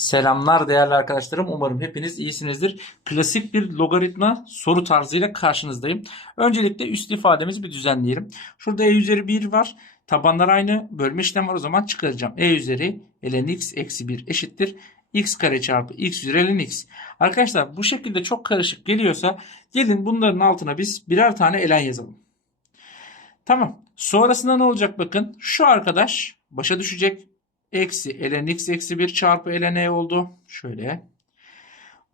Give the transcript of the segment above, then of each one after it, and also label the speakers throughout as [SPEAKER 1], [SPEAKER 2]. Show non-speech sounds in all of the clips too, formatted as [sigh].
[SPEAKER 1] Selamlar değerli arkadaşlarım. Umarım hepiniz iyisinizdir. Klasik bir logaritma soru tarzıyla karşınızdayım. Öncelikle üst ifademizi bir düzenleyelim. Şurada e üzeri 1 var. Tabanlar aynı. Bölme işlemi var. O zaman çıkaracağım. e üzeri ln x eksi 1 eşittir. x kare çarpı x üzeri ln x. Arkadaşlar bu şekilde çok karışık geliyorsa gelin bunların altına biz birer tane ln yazalım. Tamam. Sonrasında ne olacak bakın. Şu arkadaş başa düşecek. Eksi ln x eksi 1 çarpı ln e oldu. Şöyle.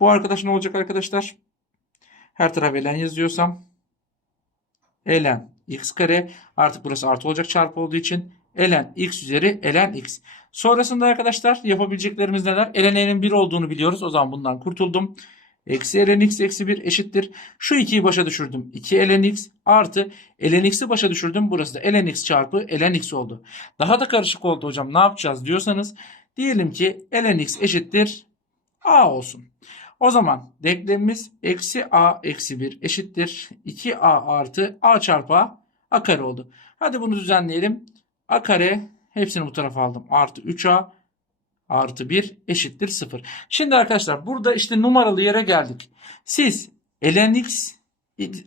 [SPEAKER 1] Bu arkadaş ne olacak arkadaşlar? Her tarafa ln yazıyorsam ln x kare artık burası artı olacak çarpı olduğu için ln x üzeri ln x. Sonrasında arkadaşlar yapabileceklerimiz neler? ln e'nin 1 olduğunu biliyoruz. O zaman bundan kurtuldum. Eksi ln x eksi 1 eşittir. Şu 2'yi başa düşürdüm. 2 ln x artı ln x'i başa düşürdüm. Burası da ln x çarpı ln x oldu. Daha da karışık oldu hocam ne yapacağız diyorsanız diyelim ki ln x eşittir a olsun. O zaman denklemimiz eksi a eksi 1 eşittir 2a artı a çarpı a, a kare oldu. Hadi bunu düzenleyelim. a kare hepsini bu tarafa aldım. Artı 3a artı 1 eşittir 0. Şimdi arkadaşlar burada işte numaralı yere geldik. Siz ln x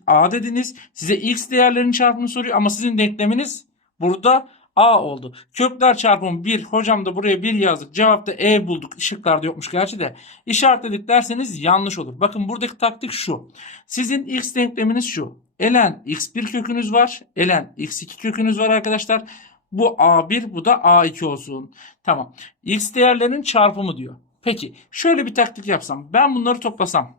[SPEAKER 1] a dediniz. Size x değerlerinin çarpımını soruyor ama sizin denkleminiz burada a oldu. Kökler çarpımı 1. Hocam da buraya 1 yazdık. Cevapta e bulduk. Işıklarda yokmuş gerçi de. İşaretledik derseniz yanlış olur. Bakın buradaki taktik şu. Sizin x denkleminiz şu. ln x1 kökünüz var. ln x2 kökünüz var arkadaşlar. Bu A1 bu da A2 olsun. Tamam. X değerlerinin çarpımı diyor. Peki şöyle bir taktik yapsam. Ben bunları toplasam.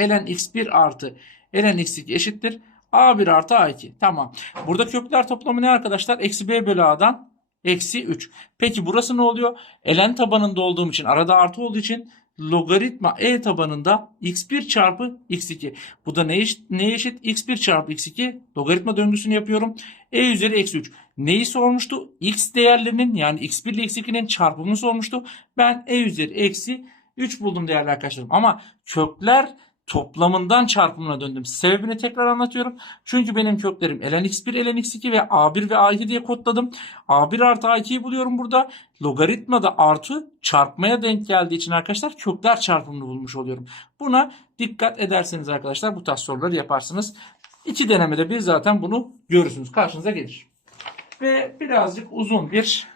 [SPEAKER 1] ln x1 artı ln x2 eşittir. A1 artı A2. Tamam. Burada kökler toplamı ne arkadaşlar? Eksi B bölü A'dan eksi 3. Peki burası ne oluyor? ln tabanında olduğum için arada artı olduğu için logaritma e tabanında x1 çarpı x2. Bu da ne eşit? Neye eşit? x1 çarpı x2 logaritma döngüsünü yapıyorum. e üzeri eksi 3. Neyi sormuştu? x değerlerinin yani x1 ile x2'nin çarpımını sormuştu. Ben e üzeri eksi 3 buldum değerli arkadaşlarım. Ama kökler toplamından çarpımına döndüm. Sebebini tekrar anlatıyorum. Çünkü benim köklerim ln x1, ln x2 ve a1 ve a2 diye kodladım. a1 artı a2'yi buluyorum burada. Logaritmada artı çarpmaya denk geldiği için arkadaşlar kökler çarpımını bulmuş oluyorum. Buna dikkat ederseniz arkadaşlar bu tarz soruları yaparsınız. İki denemede bir zaten bunu görürsünüz. Karşınıza gelir. Ve birazcık uzun bir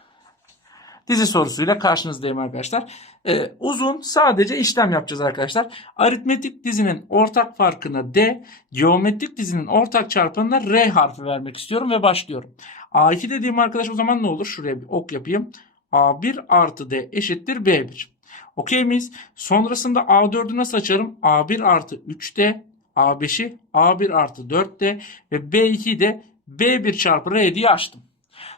[SPEAKER 1] dizi sorusuyla karşınızdayım arkadaşlar. Ee, uzun sadece işlem yapacağız arkadaşlar. Aritmetik dizinin ortak farkına D, geometrik dizinin ortak çarpanına R harfi vermek istiyorum ve başlıyorum. A2 dediğim arkadaş o zaman ne olur? Şuraya bir ok yapayım. A1 artı D eşittir B1. Okey miyiz? Sonrasında A4'ü nasıl açarım? A1 artı 3D, A5'i A1 artı 4D ve B2'yi de B1 çarpı R diye açtım.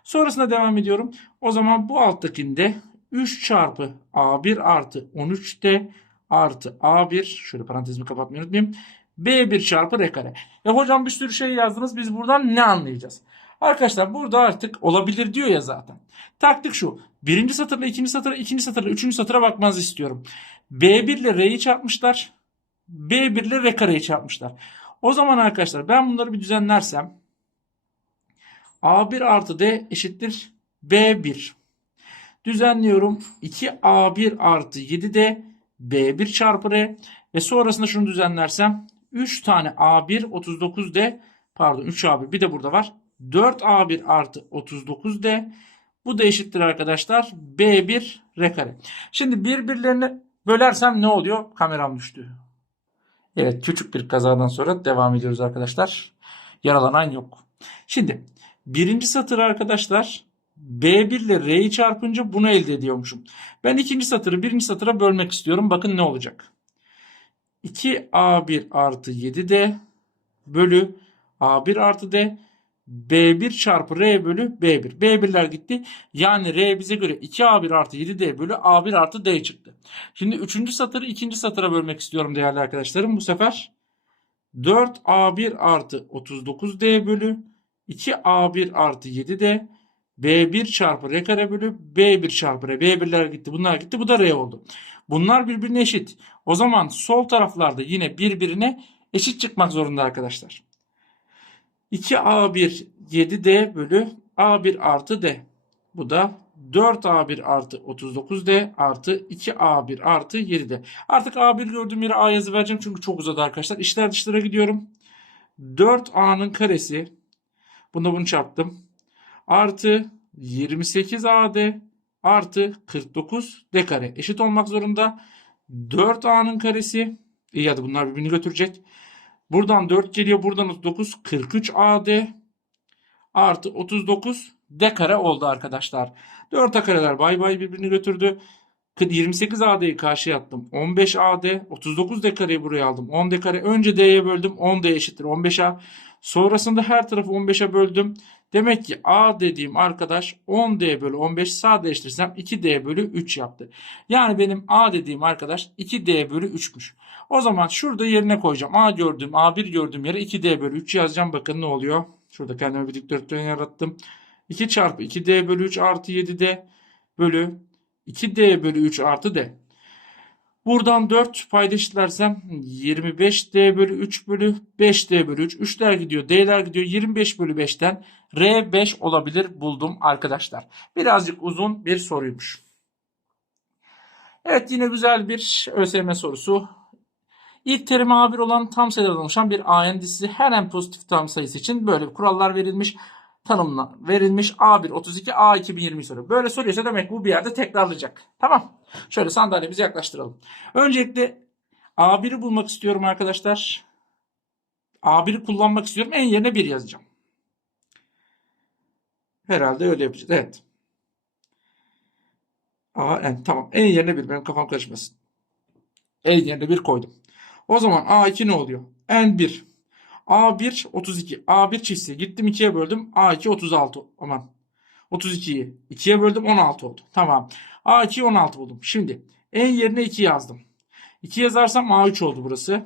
[SPEAKER 1] Sonrasında devam ediyorum. O zaman bu alttakinde 3 çarpı A1 artı 13D artı A1 şöyle parantezimi kapatmayı unutmayayım. B1 çarpı R kare. E hocam bir sürü şey yazdınız. Biz buradan ne anlayacağız? Arkadaşlar burada artık olabilir diyor ya zaten. Taktik şu. Birinci satırla ikinci satıra, ikinci satırla üçüncü satıra bakmanızı istiyorum. B1 ile R'yi çarpmışlar. B1 ile R kareyi çarpmışlar. O zaman arkadaşlar ben bunları bir düzenlersem A1 artı D eşittir B1. Düzenliyorum. 2A1 artı 7D B1 çarpı R ve sonrasında şunu düzenlersem 3 tane A1 39D pardon 3A1 bir de burada var. 4A1 artı 39D bu da eşittir arkadaşlar B1 R kare. Şimdi birbirlerini bölersem ne oluyor? Kameram düştü. Evet küçük bir kazadan sonra devam ediyoruz arkadaşlar. Yaralanan yok. Şimdi birinci satır arkadaşlar B1 ile R'yi çarpınca bunu elde ediyormuşum. Ben ikinci satırı birinci satıra bölmek istiyorum. Bakın ne olacak. 2A1 artı 7D bölü A1 artı D B1 çarpı R bölü B1. B1'ler gitti. Yani R bize göre 2A1 artı 7D bölü A1 artı D çıktı. Şimdi üçüncü satırı ikinci satıra bölmek istiyorum değerli arkadaşlarım. Bu sefer 4A1 artı 39D bölü 2A1 artı 7D B1 çarpı R kare bölü B1 çarpı R. B1'ler gitti. Bunlar gitti. Bu da R oldu. Bunlar birbirine eşit. O zaman sol taraflarda yine birbirine eşit çıkmak zorunda arkadaşlar. 2A1 7D bölü A1 artı D. Bu da 4A1 artı 39D artı 2A1 artı 7D. Artık A1 gördüğüm yere A yazı vereceğim çünkü çok uzadı arkadaşlar. İşler dışlara gidiyorum. 4A'nın karesi. Bunda bunu çarptım. Artı 28AD artı 49D kare. Eşit olmak zorunda. 4A'nın karesi. İyi hadi bunlar birbirini götürecek. Buradan 4 geliyor. Buradan 39. 43AD artı 39 D kare oldu arkadaşlar. 4 A kareler bay bay birbirini götürdü. 28 AD'yi karşıya attım. 15 AD. 39 D kareyi buraya aldım. 10 D kare. Önce D'ye böldüm. 10 D eşittir 15A. Sonrasında her tarafı 15'e böldüm. Demek ki A dediğim arkadaş 10D bölü 15 sadeleştirsem 2D bölü 3 yaptı. Yani benim A dediğim arkadaş 2D bölü 3'müş. O zaman şurada yerine koyacağım. A gördüğüm A1 gördüğüm yere 2D bölü 3 yazacağım. Bakın ne oluyor. Şurada kendime bir dikdörtgen yarattım. 2 çarpı 2D bölü 3 artı 7D bölü 2D bölü 3 artı D. Buradan 4 payda eşitlersem 25D bölü 3 bölü 5D bölü 3. 3'ler gidiyor. D'ler gidiyor. 25 bölü 5'ten R5 olabilir buldum arkadaşlar. Birazcık uzun bir soruymuş. Evet yine güzel bir ÖSYM sorusu. İlk terimi A1 olan tam sayılardan oluşan bir AN dizisi her en pozitif tam sayısı için böyle kurallar verilmiş tanımla verilmiş A1 32 A 2020 soru. Böyle soruyorsa demek bu bir yerde tekrarlayacak. Tamam. Şöyle sandalyemizi yaklaştıralım. Öncelikle A1'i bulmak istiyorum arkadaşlar. A1'i kullanmak istiyorum. En yerine 1 yazacağım. Herhalde öyle yapacağız. Evet. A, N. Tamam. En yerine 1. Benim kafam karışmasın. En yerine 1 koydum. O zaman A2 ne oluyor? N1. A1 32. A1 çiftsi. Gittim 2'ye böldüm. A2 36. Aman. 32'yi 2'ye böldüm 16 oldu. Tamam. A2 16 buldum. Şimdi en yerine 2 yazdım. 2 yazarsam A3 oldu burası.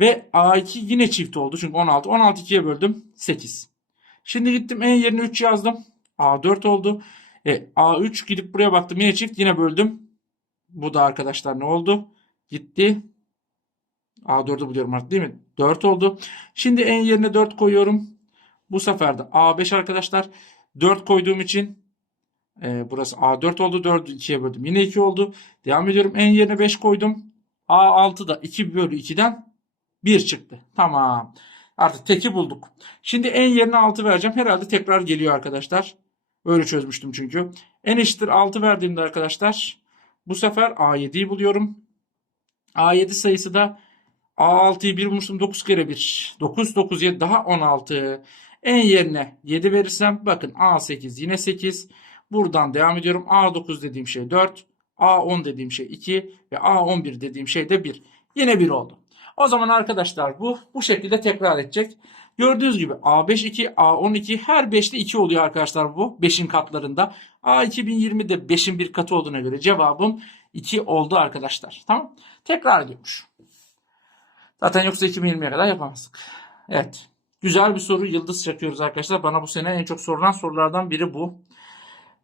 [SPEAKER 1] Ve A2 yine çift oldu. Çünkü 16. 16 2'ye böldüm. 8. Şimdi gittim en yerine 3 yazdım. A4 oldu. E, A3 gidip buraya baktım. Yine çift. Yine böldüm. Bu da arkadaşlar ne oldu? Gitti. A4'ü buluyorum artık değil mi? 4 oldu. Şimdi en yerine 4 koyuyorum. Bu sefer de A5 arkadaşlar. 4 koyduğum için e, burası A4 oldu. 4'ü 2'ye böldüm. Yine 2 oldu. Devam ediyorum. En yerine 5 koydum. A6 da 2 bölü 2'den 1 çıktı. Tamam. Artık teki bulduk. Şimdi en yerine 6 vereceğim. Herhalde tekrar geliyor arkadaşlar. Öyle çözmüştüm çünkü. En eşittir 6 verdiğimde arkadaşlar bu sefer A7'yi buluyorum. A7 sayısı da A6'yı 1 bulmuştum. 9 kere 1. 9, 9, 7 daha 16. En yerine 7 verirsem bakın A8 yine 8. Buradan devam ediyorum. A9 dediğim şey 4. A10 dediğim şey 2. Ve A11 dediğim şey de 1. Yine 1 oldu. O zaman arkadaşlar bu bu şekilde tekrar edecek. Gördüğünüz gibi A5 2, A12 her 5'te 2 oluyor arkadaşlar bu 5'in katlarında. A2020'de 5'in bir katı olduğuna göre cevabım 2 oldu arkadaşlar. Tamam. Tekrar ediyormuş. Zaten yoksa 2020'ye kadar yapamazdık. Evet. Güzel bir soru. Yıldız çakıyoruz arkadaşlar. Bana bu sene en çok sorulan sorulardan biri bu.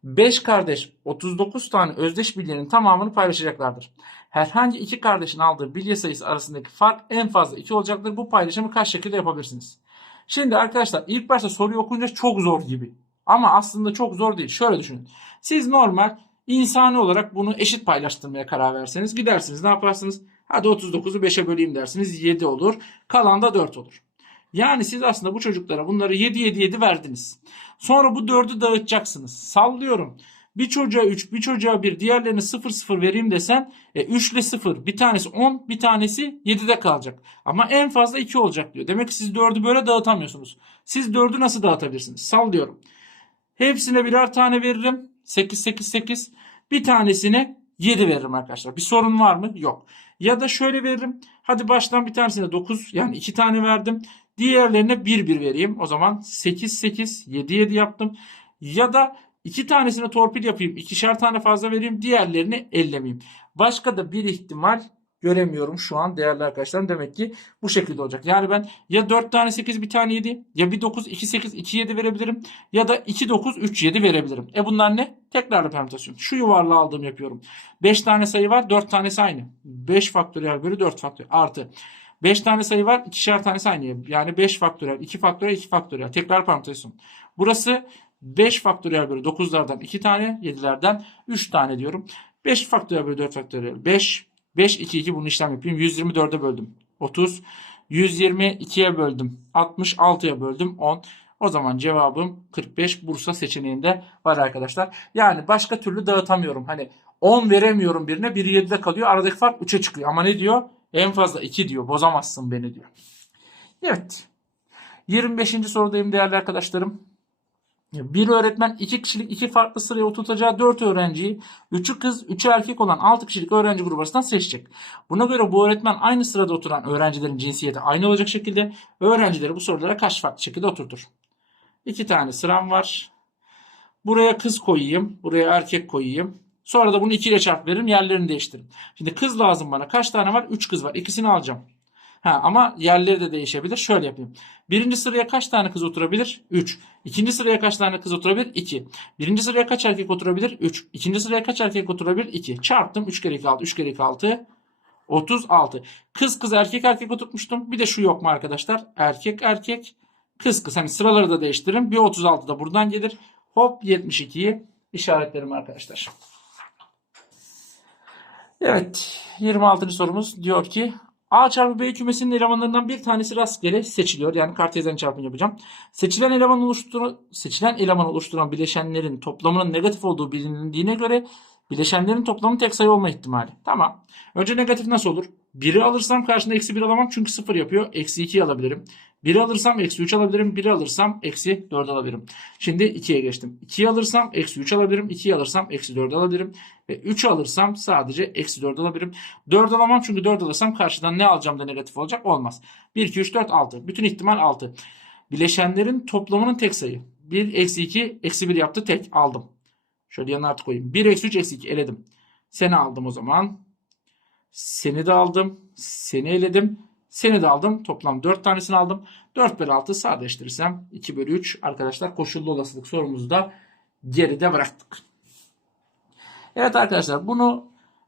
[SPEAKER 1] 5 kardeş 39 tane özdeş bilyenin tamamını paylaşacaklardır. Herhangi iki kardeşin aldığı bilye sayısı arasındaki fark en fazla 2 olacaktır. Bu paylaşımı kaç şekilde yapabilirsiniz? Şimdi arkadaşlar ilk başta soruyu okuyunca çok zor gibi. Ama aslında çok zor değil. Şöyle düşünün. Siz normal insani olarak bunu eşit paylaştırmaya karar verseniz gidersiniz. Ne yaparsınız? Hadi 39'u 5'e böleyim dersiniz. 7 olur. Kalan da 4 olur. Yani siz aslında bu çocuklara bunları 7 7 7 verdiniz. Sonra bu 4'ü dağıtacaksınız. Sallıyorum. Bir çocuğa 3, bir çocuğa 1, diğerlerine 0 0 vereyim desen e, 3 ile 0. Bir tanesi 10, bir tanesi 7'de kalacak. Ama en fazla 2 olacak diyor. Demek ki siz 4'ü böyle dağıtamıyorsunuz. Siz 4'ü nasıl dağıtabilirsiniz? Sallıyorum. Hepsine birer tane veririm. 8 8 8. Bir tanesine 7 veririm arkadaşlar. Bir sorun var mı? Yok. Ya da şöyle veririm. Hadi baştan bir tanesine 9 yani 2 tane verdim. Diğerlerine 1 1 vereyim. O zaman 8 8 7 7 yaptım. Ya da iki tanesine torpil yapayım. ikişer tane fazla vereyim. Diğerlerini ellemeyeyim. Başka da bir ihtimal göremiyorum şu an değerli arkadaşlarım. Demek ki bu şekilde olacak. Yani ben ya 4 tane 8 bir tane 7 ya bir 9 2 8 2 7 verebilirim. Ya da 2 9 3 7 verebilirim. E bunlar ne? Tekrarlı permütasyon. Şu yuvarlığı aldığım yapıyorum. 5 tane sayı var 4 tanesi aynı. 5 faktöriyel bölü 4 faktöriyel artı. 5 tane sayı var ikişer tanesi aynı. Yani 5 faktöriyel 2 faktöriyel 2 faktöriyel. Tekrar permütasyon. Burası 5 faktöriyel bölü 9'lardan 2 tane, 7'lerden 3 tane diyorum. 5 faktöriyel bölü 4 faktöriyel 5. 5, 2, 2 bunu işlem yapayım. 124'e böldüm. 30. 122'ye böldüm. 66'ya böldüm. 10. O zaman cevabım 45 Bursa seçeneğinde var arkadaşlar. Yani başka türlü dağıtamıyorum. Hani 10 veremiyorum birine. Biri 7'de kalıyor. Aradaki fark 3'e çıkıyor. Ama ne diyor? En fazla 2 diyor. Bozamazsın beni diyor. Evet. 25. sorudayım değerli arkadaşlarım. Bir öğretmen iki kişilik iki farklı sıraya oturtacağı 4 öğrenciyi 3'ü kız 3'ü erkek olan 6 kişilik öğrenci grubu arasından seçecek. Buna göre bu öğretmen aynı sırada oturan öğrencilerin cinsiyeti aynı olacak şekilde öğrencileri bu sorulara kaç farklı şekilde oturtur? İki tane sıram var. Buraya kız koyayım. Buraya erkek koyayım. Sonra da bunu 2 ile çarp veririm. Yerlerini değiştiririm. Şimdi kız lazım bana. Kaç tane var? 3 kız var. İkisini alacağım. Ha, ama yerleri de değişebilir. Şöyle yapayım. Birinci sıraya kaç tane kız oturabilir? 3. İkinci sıraya kaç tane kız oturabilir? 2. Birinci sıraya kaç erkek oturabilir? 3. İkinci sıraya kaç erkek oturabilir? 2. Çarptım. 3 kere 2 6. 3 kere 2 6. 36. Kız kız erkek erkek oturtmuştum. Bir de şu yok mu arkadaşlar? Erkek erkek kız kız. Hani sıraları da değiştiririm. Bir 36 da buradan gelir. Hop 72'yi işaretlerim arkadaşlar. Evet 26. sorumuz diyor ki A çarpı B kümesinin elemanlarından bir tanesi rastgele seçiliyor. Yani kartezyen çarpımı yapacağım. Seçilen eleman oluşturan seçilen eleman oluşturan bileşenlerin toplamının negatif olduğu bilindiğine göre bileşenlerin toplamı tek sayı olma ihtimali. Tamam. Önce negatif nasıl olur? 1'i alırsam karşında eksi 1 alamam çünkü 0 yapıyor. Eksi 2'yi alabilirim. 1'i alırsam eksi 3 alabilirim. 1'i alırsam eksi 4 alabilirim. Şimdi 2'ye geçtim. 2'yi alırsam eksi 3 alabilirim. 2'yi alırsam eksi 4 alabilirim. Ve 3'ü alırsam sadece eksi 4 alabilirim. 4 alamam çünkü 4 alırsam karşıdan ne alacağım da negatif olacak? Olmaz. 1, 2, 3, 4, 6. Bütün ihtimal 6. Bileşenlerin toplamının tek sayı. 1, eksi 2, eksi 1 yaptı tek. Aldım. Şöyle yanına artık koyayım. 1, eksi 3, eksi 2 eledim. Seni aldım o zaman. Seni de aldım. Seni eledim. Seni de aldım. Toplam 4 tanesini aldım. 4 bölü 6 sadeleştirirsem 2 bölü 3 arkadaşlar koşullu olasılık sorumuzu da geride bıraktık. Evet arkadaşlar bunu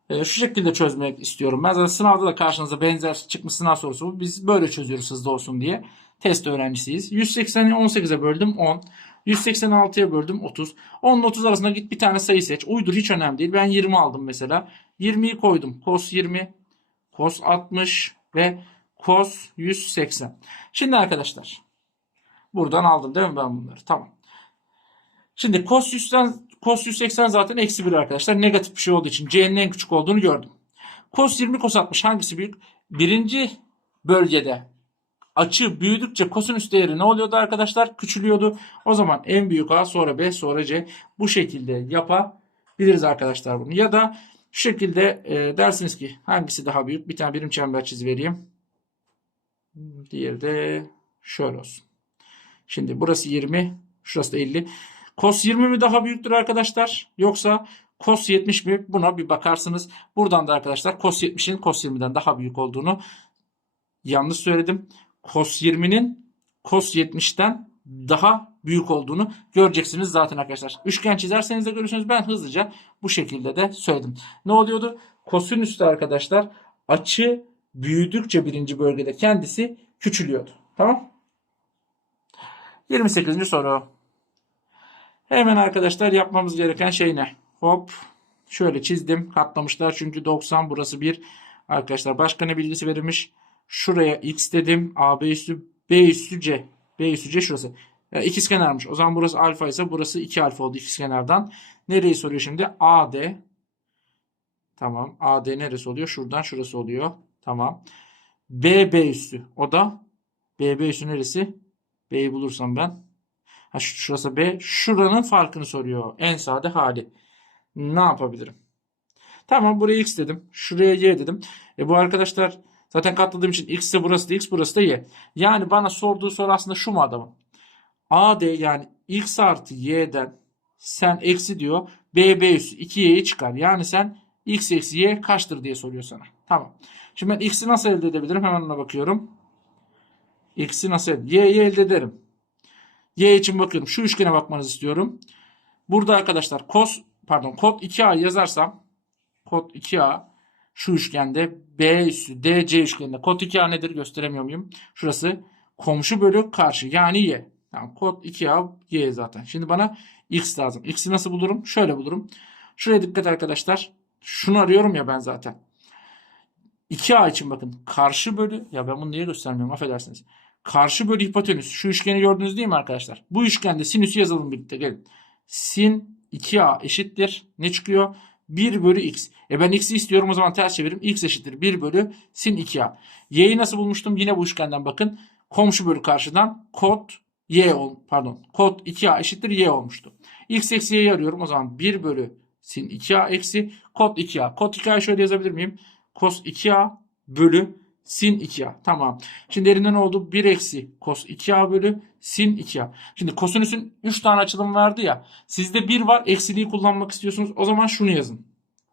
[SPEAKER 1] e, şu şekilde çözmek istiyorum. Ben zaten sınavda da karşınıza benzer çıkmış sınav sorusu bu. Biz böyle çözüyoruz hızlı olsun diye. Test öğrencisiyiz. 180'i 18'e böldüm 10. 186'ya böldüm 30. 10 ile 30 arasında git bir tane sayı seç. Uydur hiç önemli değil. Ben 20 aldım mesela. 20'yi koydum. Cos 20, cos 60 ve cos 180. Şimdi arkadaşlar buradan aldım değil mi ben bunları? Tamam. Şimdi cos 100'den cos 180 zaten eksi 1 arkadaşlar. Negatif bir şey olduğu için c'nin en küçük olduğunu gördüm. Cos 20 cos 60 hangisi büyük? Birinci bölgede açı büyüdükçe kosinüs değeri ne oluyordu arkadaşlar? Küçülüyordu. O zaman en büyük A sonra B sonra C bu şekilde yapabiliriz arkadaşlar bunu. Ya da şu şekilde e, dersiniz ki hangisi daha büyük? Bir tane birim çember çiz vereyim. Diğeri de şöyle olsun. Şimdi burası 20, şurası da 50. Cos 20 mi daha büyüktür arkadaşlar? Yoksa cos 70 mi? Buna bir bakarsınız. Buradan da arkadaşlar cos 70'in cos 20'den daha büyük olduğunu yanlış söyledim. Cos 20'nin cos 70'ten daha büyük olduğunu göreceksiniz zaten arkadaşlar. Üçgen çizerseniz de görürsünüz. Ben hızlıca bu şekilde de söyledim. Ne oluyordu? Kosinüste arkadaşlar açı büyüdükçe birinci bölgede kendisi küçülüyordu. Tamam? 28. soru. Hemen arkadaşlar yapmamız gereken şey ne? Hop. Şöyle çizdim. Katlamışlar çünkü 90 burası 1. Arkadaşlar başka ne bilgisi verilmiş? Şuraya x dedim. AB üstü B üstü C. B üstü C şurası. Yani ikizkenarmış. O zaman burası alfa ise burası 2 alfa oldu ikizkenardan. Nereyi soruyor şimdi? AD. Tamam. AD neresi oluyor? Şuradan şurası oluyor. Tamam. BB üstü. O da BB üstü neresi? B'yi bulursam ben. Ha şurası B. Şuranın farkını soruyor. En sade hali. Ne yapabilirim? Tamam buraya x dedim. Şuraya y dedim. E bu arkadaşlar zaten katladığım için x ise burası da x burası da y. Yani bana sorduğu soru aslında şu mu adamın? AD yani x artı y'den sen eksi diyor. BB üstü 2y'yi çıkar. Yani sen x eksi y kaçtır diye soruyor sana. Tamam. Şimdi ben x'i nasıl elde edebilirim? Hemen ona bakıyorum. X'i nasıl elde Y'yi elde ederim. Y için bakıyorum. Şu üçgene bakmanızı istiyorum. Burada arkadaşlar cos pardon kod 2a yazarsam kod 2a şu üçgende B üssü DC üçgeninde kod 2a nedir gösteremiyor muyum? Şurası komşu bölü karşı yani Y. Tamam kod 2A Y zaten. Şimdi bana X lazım. X'i nasıl bulurum? Şöyle bulurum. Şuraya dikkat arkadaşlar. Şunu arıyorum ya ben zaten. 2A için bakın. Karşı bölü. Ya ben bunu niye göstermiyorum affedersiniz. Karşı bölü hipotenüs. Şu üçgeni gördünüz değil mi arkadaşlar? Bu üçgende sinüsü yazalım birlikte. Gelin. Sin 2A eşittir. Ne çıkıyor? 1 bölü x. E ben x'i istiyorum o zaman ters çeviririm. x eşittir 1 bölü sin 2a. Y'yi nasıl bulmuştum? Yine bu üçgenden bakın. Komşu bölü karşıdan kod y ol pardon kod 2a eşittir y olmuştu. x eksi y'yi arıyorum. O zaman 1 bölü sin 2a eksi kod 2a. Kod 2a'yı şöyle yazabilir miyim? Cos 2a bölü sin 2a. Tamam. Şimdi elinde ne oldu? 1 eksi cos 2a bölü sin 2a. Şimdi kosinüsün 3 tane açılımı vardı ya. Sizde 1 var. Eksiliği kullanmak istiyorsunuz. O zaman şunu yazın.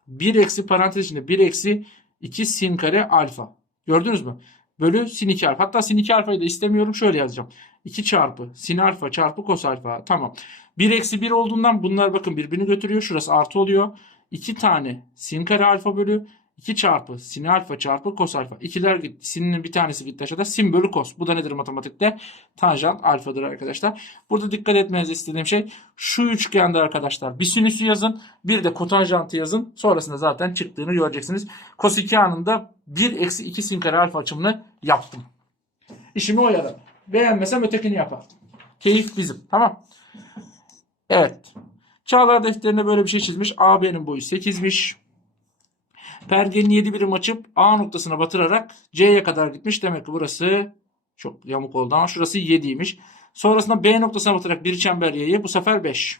[SPEAKER 1] 1 eksi parantez içinde 1 eksi 2 sin kare alfa. Gördünüz mü? Bölü sin 2 alfa. Hatta sin 2 alfayı da istemiyorum. Şöyle yazacağım. 2 çarpı sin alfa çarpı kos alfa. Tamam. 1 eksi 1 olduğundan bunlar bakın birbirini götürüyor. Şurası artı oluyor. 2 tane sin kare alfa bölü 2 çarpı sin alfa çarpı kos alfa. İkiler gitti. Sin'in bir tanesi gitti aşağıda. Sin bölü kos. Bu da nedir matematikte? Tanjant alfadır arkadaşlar. Burada dikkat etmenizi istediğim şey şu üçgende arkadaşlar bir sinüsü yazın. Bir de kotanjantı yazın. Sonrasında zaten çıktığını göreceksiniz. Kos 2a'nın da 1 eksi 2 sin kare alfa açımını yaptım. İşimi o yaradı. Beğenmesem ötekini yapar. Keyif bizim. Tamam. Evet. Çağlar defterine böyle bir şey çizmiş. AB'nin boyu 8'miş. Pergenin 7 birim açıp A noktasına batırarak C'ye kadar gitmiş. Demek ki burası çok yamuk oldu ama şurası 7'ymiş. Sonrasında B noktasına batırarak bir çember Y'ye bu sefer 5.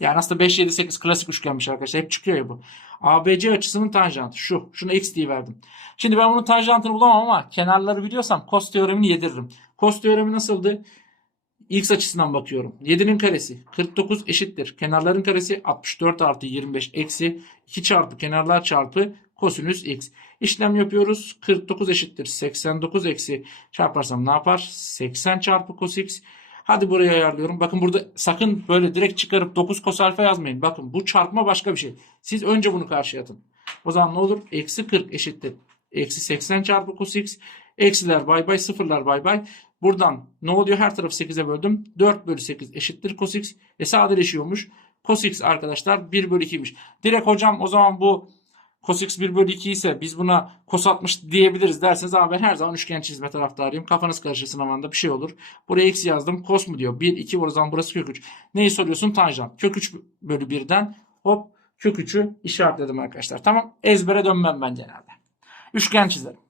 [SPEAKER 1] Yani aslında 5, 7, 8 klasik üçgenmiş arkadaşlar. Hep çıkıyor ya bu. ABC açısının tanjantı şu. Şuna x diye verdim. Şimdi ben bunun tanjantını bulamam ama kenarları biliyorsam cos teoremini yediririm. Cos teoremi nasıldı? X açısından bakıyorum. 7'nin karesi 49 eşittir. Kenarların karesi 64 artı 25 eksi 2 çarpı kenarlar çarpı kosinüs x. İşlem yapıyoruz. 49 eşittir. 89 eksi çarparsam ne yapar? 80 çarpı cos x. Hadi buraya ayarlıyorum. Bakın burada sakın böyle direkt çıkarıp 9 cos alfa yazmayın. Bakın bu çarpma başka bir şey. Siz önce bunu karşıya atın. O zaman ne olur? Eksi 40 eşittir. Eksi 80 çarpı cos x. Eksiler bay bay sıfırlar bay bay. Buradan ne oluyor? Her tarafı 8'e böldüm. 4 bölü 8 eşittir cos x. E sadeleşiyormuş. Cos x arkadaşlar 1 bölü 2'ymiş. Direkt hocam o zaman bu cos x 1 bölü 2 ise biz buna cos 60 diyebiliriz derseniz ama ben her zaman üçgen çizme taraftarıyım. Kafanız karışır sınavında bir şey olur. Buraya x yazdım. Cos mu diyor? 1, 2 o zaman burası kök 3. Neyi soruyorsun? Tanjant. Kök 3 bölü 1'den hop kök 3'ü işaretledim arkadaşlar. Tamam. Ezbere dönmem ben genelde. Üçgen çizerim.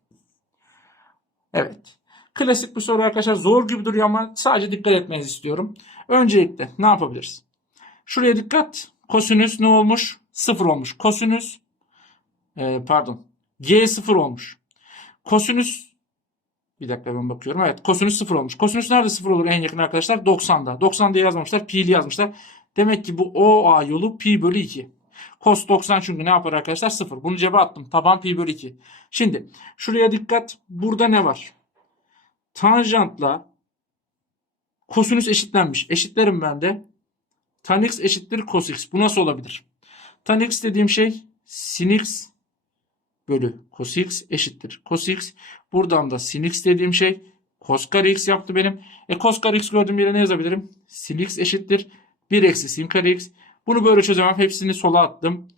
[SPEAKER 1] Evet. Klasik bir soru arkadaşlar. Zor gibi duruyor ama sadece dikkat etmenizi istiyorum. Öncelikle ne yapabiliriz? Şuraya dikkat. Kosinüs ne olmuş? Sıfır olmuş. Kosinüs e, pardon. G sıfır olmuş. Kosinüs bir dakika ben bakıyorum. Evet kosinüs sıfır olmuş. Kosinüs nerede sıfır olur en yakın arkadaşlar? 90'da. 90 diye yazmamışlar. Pi'li yazmışlar. Demek ki bu OA yolu pi bölü 2. Cos 90 çünkü ne yapar arkadaşlar? 0. Bunu cebe attım. Taban pi bölü 2. Şimdi şuraya dikkat. Burada ne var? Tanjantla kosinüs eşitlenmiş. Eşitlerim ben de. Tan x eşittir cos x. Bu nasıl olabilir? Tan x dediğim şey sin x bölü cos x eşittir. Cos x. Buradan da sin x dediğim şey cos kare x yaptı benim. E cos kare x gördüğüm yere ne yazabilirim? Sin x eşittir. 1 eksi sin kare x. Bunu böyle çözemem. Hepsini sola attım.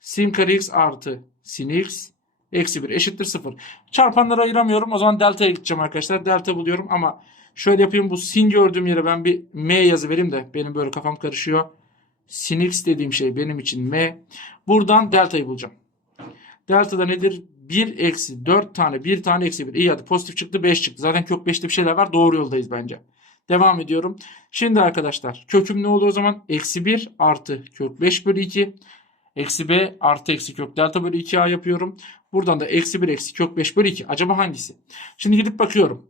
[SPEAKER 1] Sin kare x artı sin x eksi 1 eşittir 0. Çarpanları ayıramıyorum. O zaman delta'ya gideceğim arkadaşlar. Delta buluyorum ama şöyle yapayım. Bu sin gördüğüm yere ben bir m yazı vereyim de benim böyle kafam karışıyor. Sin x dediğim şey benim için m. Buradan delta'yı bulacağım. Delta da nedir? 1 eksi 4 tane 1 tane eksi 1. İyi hadi pozitif çıktı 5 çıktı. Zaten kök 5'te bir şeyler var. Doğru yoldayız bence. Devam ediyorum. Şimdi arkadaşlar köküm ne olur o zaman? Eksi 1 artı kök 5 bölü 2. Eksi b artı eksi kök delta bölü 2a yapıyorum. Buradan da eksi 1 eksi kök 5 bölü 2. Acaba hangisi? Şimdi gidip bakıyorum.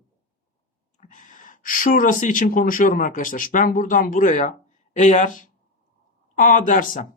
[SPEAKER 1] Şurası için konuşuyorum arkadaşlar. Ben buradan buraya eğer a dersem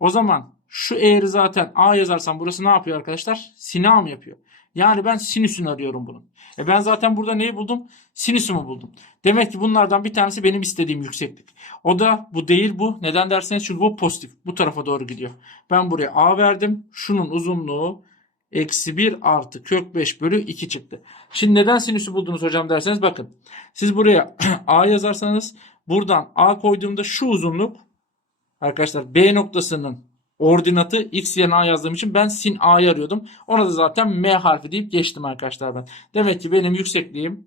[SPEAKER 1] o zaman şu eğri zaten a yazarsam burası ne yapıyor arkadaşlar? Sina mı yapıyor? Yani ben sinüsünü arıyorum bunun. E ben zaten burada neyi buldum? Sinüsümü buldum. Demek ki bunlardan bir tanesi benim istediğim yükseklik. O da bu değil bu. Neden derseniz çünkü bu pozitif. Bu tarafa doğru gidiyor. Ben buraya A verdim. Şunun uzunluğu eksi 1 artı kök 5 bölü 2 çıktı. Şimdi neden sinüsü buldunuz hocam derseniz bakın. Siz buraya [clears throat] a yazarsanız buradan a koyduğumda şu uzunluk arkadaşlar b noktasının ordinatı x yerine a yazdığım için ben sin a'yı arıyordum. Ona da zaten m harfi deyip geçtim arkadaşlar ben. Demek ki benim yüksekliğim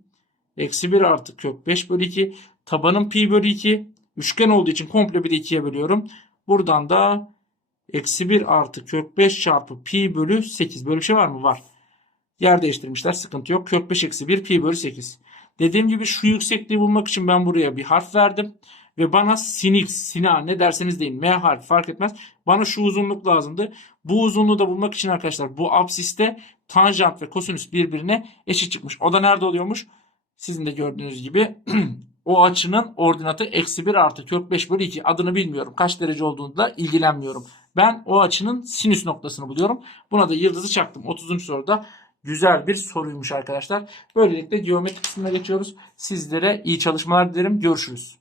[SPEAKER 1] eksi 1 artı kök 5 bölü 2 tabanım pi bölü 2 üçgen olduğu için komple bir de 2'ye bölüyorum. Buradan da eksi 1 artı kök 5 çarpı pi bölü 8 böyle bir şey var mı? Var. Yer değiştirmişler sıkıntı yok. Kök 5 eksi 1 pi bölü 8. Dediğim gibi şu yüksekliği bulmak için ben buraya bir harf verdim. Ve bana sin x, sin a ne derseniz deyin m harfi fark etmez. Bana şu uzunluk lazımdı. Bu uzunluğu da bulmak için arkadaşlar bu absiste tanjant ve kosinüs birbirine eşit çıkmış. O da nerede oluyormuş? Sizin de gördüğünüz gibi [clears throat] o açının ordinatı eksi 1 artı kök 5 bölü 2 adını bilmiyorum. Kaç derece olduğuyla ilgilenmiyorum. Ben o açının sinüs noktasını buluyorum. Buna da yıldızı çaktım. 30. soruda güzel bir soruymuş arkadaşlar. Böylelikle geometri kısmına geçiyoruz. Sizlere iyi çalışmalar dilerim. Görüşürüz.